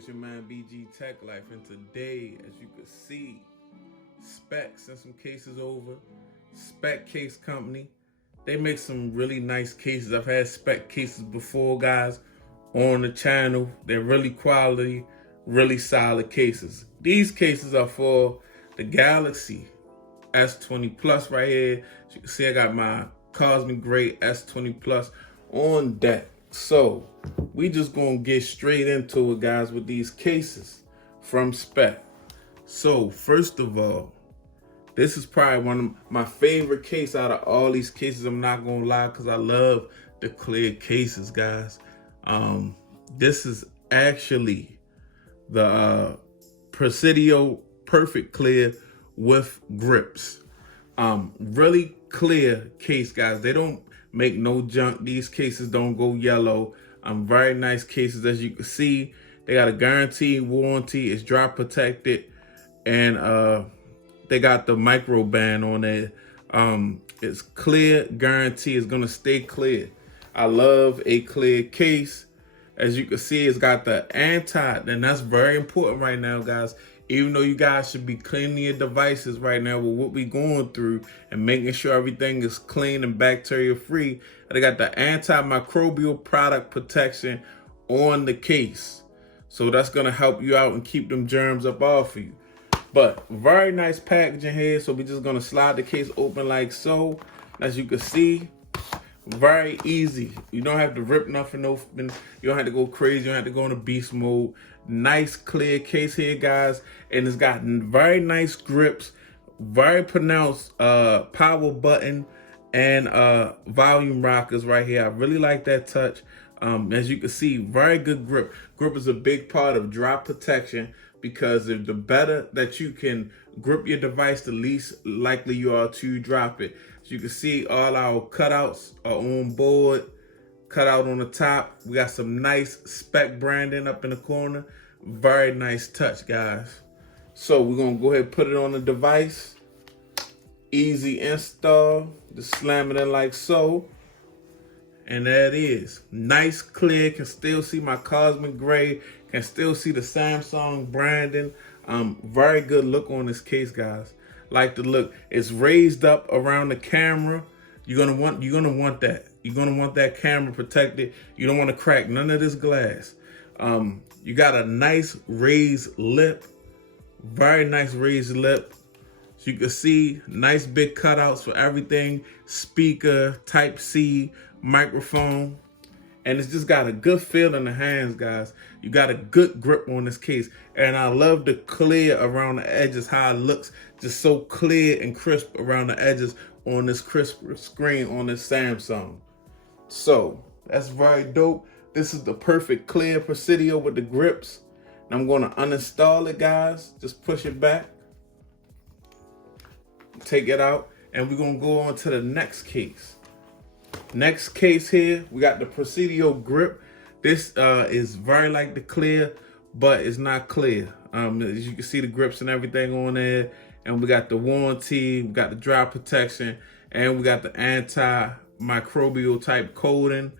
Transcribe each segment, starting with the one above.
It's your man BG Tech Life, and today, as you can see, Speck sent some cases over. Speck Case Company. They make some really nice cases. I've had Speck cases before, guys, on the channel. They're really quality, really solid cases. These cases are for the Galaxy S20 Plus right here. As you can see, I got my Cosmic Gray S20 Plus on deck. So we just gonna get straight into it, guys, with these cases from Speck. So first of all, this is probably one of my favorite case out of all these cases. I'm not gonna lie, because I love the clear cases, guys. This is actually the Presidio Perfect-Clear with grips. Really clear case, guys. They don't make no junk. These cases don't go yellow. Very nice cases. As you can see, they got a guaranteed warranty. It's drop protected, and they got the micro band on it. It's clear, guarantee. It's gonna stay clear. I love a clear case. As you can see, it's got the and that's very important right now, guys. Even though you guys should be cleaning your devices right now with what we're going through and making sure everything is clean and bacteria free, they got the antimicrobial product protection on the case. So that's gonna help you out and keep them germs up off of you. But very nice packaging here. So we're just gonna slide the case open like so. As you can see, very easy. You don't have to rip nothing open. You don't have to go crazy. You don't have to go into beast mode. Nice clear case here, guys. And it's got very nice grips, very pronounced power button, and volume rockers right here. I really like that touch. As you can see, very good grip. Grip is a big part of drop protection, because the better that you can grip your device, the least likely you are to drop it. As you can see, all our cutouts are on board, cut out on the top. We got some nice Speck branding up in the corner. Very nice touch, guys. So we're gonna go ahead and put it on the device. Easy install. Just slam it in like so. And there it is. Nice, clear. Can still see my Cosmic Gray. Can still see the Samsung branding. Very good look on this case, guys. Like the look. It's raised up around the camera. You're gonna want that. You're gonna want that camera protected. You don't want to crack none of this glass. You got a nice raised lip. Very nice raised lip. So you can see nice big cutouts for everything. Speaker, Type-C, microphone. And it's just got a good feel in the hands, guys. You got a good grip on this case. And I love the clear around the edges, how it looks just so clear and crisp around the edges on this crisp screen on this Samsung. So that's very dope. This is the Perfect Clear Presidio with the grips. And I'm gonna uninstall it, guys. Just push it back. Take it out. And we're gonna go on to the next case. Next case here, we got the Presidio Grip. This is very like the clear, but it's not clear. As you can see, the grips and everything on there. And we got the warranty, we got the drop protection, and we got the antimicrobial type coating.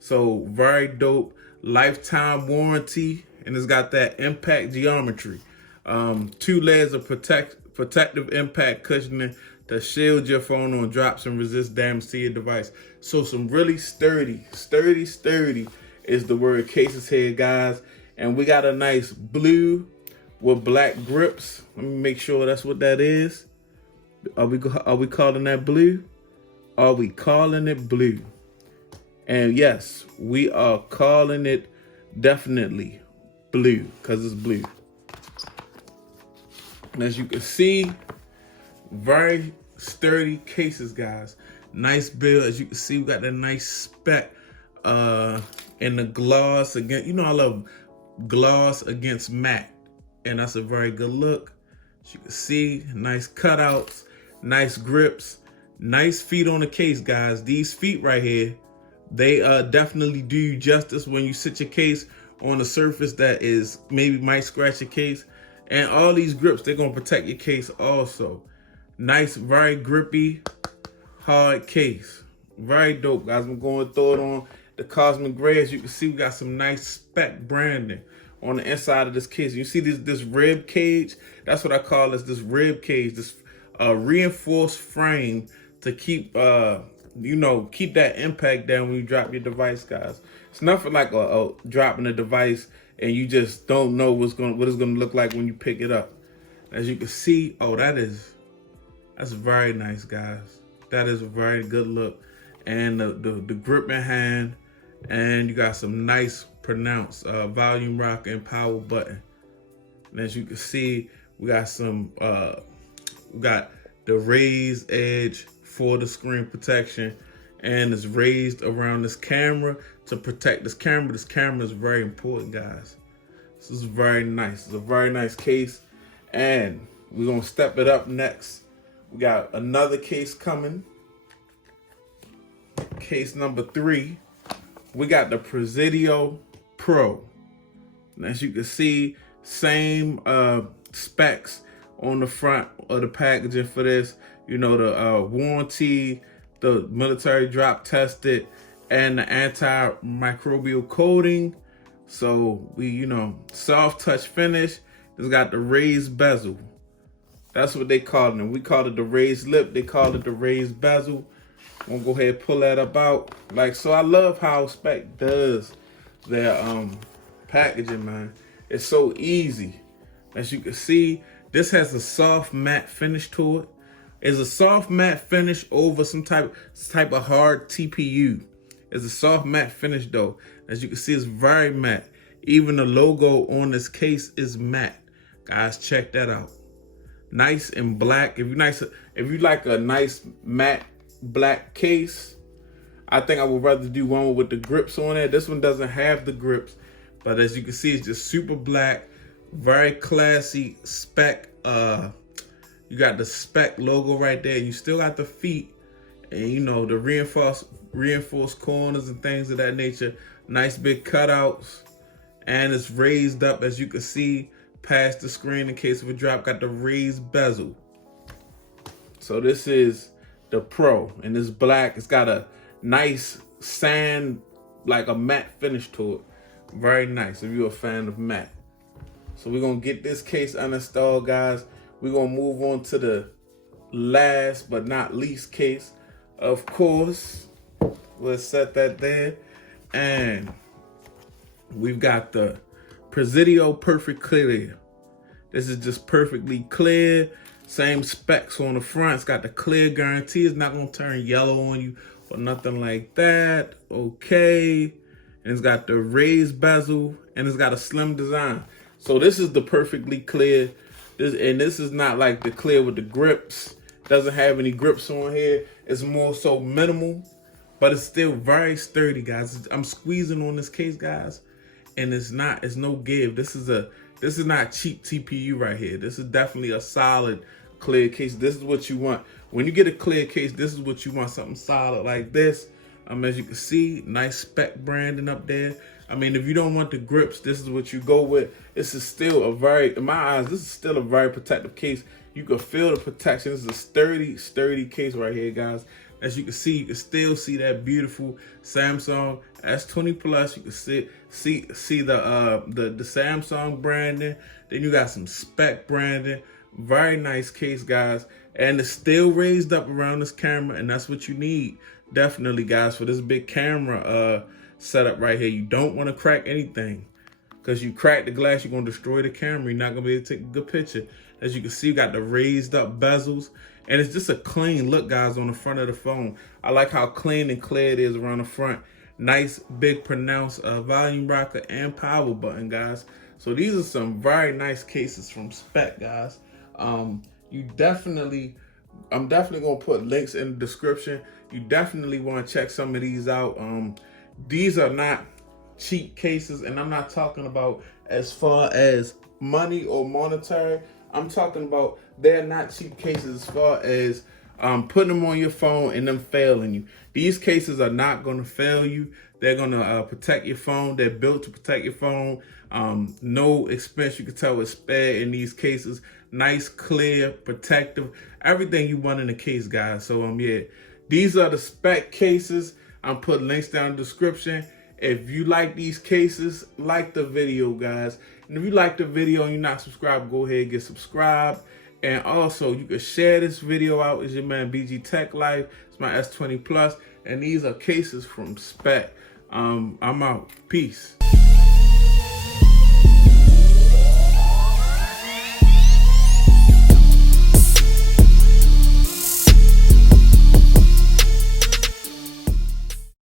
So very dope. Lifetime warranty, and it's got that impact geometry. 2 layers of protective impact cushioning to shield your phone on drops and resist damage to your device. So some really sturdy is the word cases here, guys. And we got a nice blue with black grips. Let me make sure that's what that is. Are we calling that blue? Are we calling it blue? And yes, we are calling it definitely blue, because it's blue. And as you can see, very sturdy cases, guys. Nice build. As you can see, we got that nice Speck and the gloss again. You know, I love gloss against matte, and that's a very good look. As you can see, nice cutouts, nice grips, nice feet on the case, guys. These feet right here, they definitely do you justice when you sit your case on a surface that is maybe might scratch your case. And all these grips, they're gonna protect your case also. Nice, very grippy, hard case. Very dope, guys. I'm going to throw it on the Cosmic Gray. As you can see, we got some nice Speck branding. on the inside of this case. You see this rib cage? That's what I call this rib cage, this reinforced frame to keep keep that impact down when you drop your device, guys. It's nothing like a dropping a device and you just don't know what it's gonna look like when you pick it up. As you can see, oh, that's very nice, guys. That is a very good look. And the grip in hand, and you got some nice pronounced volume rocker and power button. And as you can see, we got some we got the raised edge for the screen protection, and it's raised around this camera to protect this camera. This camera is very important, guys. This is very nice. It's a very nice case, and we're gonna step it up next. We got another case coming. Case number 3. We got the Presidio Pro. And as you can see, same specs on the front of the packaging for this. You know, the warranty, the military drop tested, and the antimicrobial coating. So we, soft touch finish. It's got the raised bezel. That's what they call it. And we call it the raised lip. They call it the raised bezel. I'm gonna go ahead and pull that up out. So I love how Speck does their packaging, man. It's so easy. As you can see, this has a soft matte finish to it. It's a soft matte finish over some type of hard TPU. It's a soft matte finish though. As you can see, it's very matte. Even the logo on this case is matte. Guys, check that out. Nice and black. If you like a nice matte black case, I think I would rather do one with the grips on it. This one doesn't have the grips, but as you can see, it's just super black, very classy Speck. You got the Speck logo right there, and you still got the feet, and the reinforced corners and things of that nature. Nice big cutouts, and it's raised up, as you can see, past the screen in case of a drop. Got the raised bezel. So this is the Pro, and it's black. It's got a nice sand, like a matte finish to it. Very nice if you're a fan of matte. So we're gonna get this case uninstalled, guys. We're gonna move on to the last but not least case. Of course, let's set that there. And we've got the Presidio Perfect-Clear. This is just perfectly clear. Same specs on the front. It's got the clear guarantee. It's not gonna turn yellow on you or nothing like that. Okay. And it's got the raised bezel, and it's got a slim design. So this is the perfectly clear. This is not like the clear with the grips. Doesn't have any grips on here. It's more so minimal, but it's still very sturdy, guys. I'm squeezing on this case, guys, and it's no give. This is not cheap TPU right here. This is definitely a solid clear case. This is what you want. When you get a clear case, this is what you want, something solid like this. As you can see, nice Speck branding up there. If you don't want the grips, this is what you go with. This is still in my eyes, this is still a very protective case. You can feel the protection. This is a sturdy case right here, guys. As you can see, you can still see that beautiful Samsung S20 Plus. You can see the Samsung branding. Then you got some Speck branding. Very nice case, guys. And it's still raised up around this camera, and that's what you need, definitely, guys, for this big camera setup right here. You don't want to crack anything, because you crack the glass, you're going to destroy the camera. You're not going to be able to take a good picture. As you can see, you got the raised up bezels. And it's just a clean look, guys, on the front of the phone. I like how clean and clear it is around the front. Nice, big, pronounced volume rocker and power button, guys. So these are some very nice cases from Speck, guys. I'm definitely going to put links in the description. You definitely want to check some of these out. These are not cheap cases, and I'm not talking about as far as money or monetary. I'm talking about they're not cheap cases as far as putting them on your phone and them failing you. These cases are not going to fail you. They're going to protect your phone. They're built to protect your phone. No expense, you can tell, is spared in these cases. Nice, clear, protective, everything you want in a case, guys. So yeah, these are the Speck cases. I'm putting links down in the description. If you like these cases, like the video, guys. And if you like the video and you're not subscribed, go ahead and get subscribed. And also, you can share this video out. It's your man BG Tech Life. It's my S20 Plus. And these are cases from Speck. I'm out. Peace.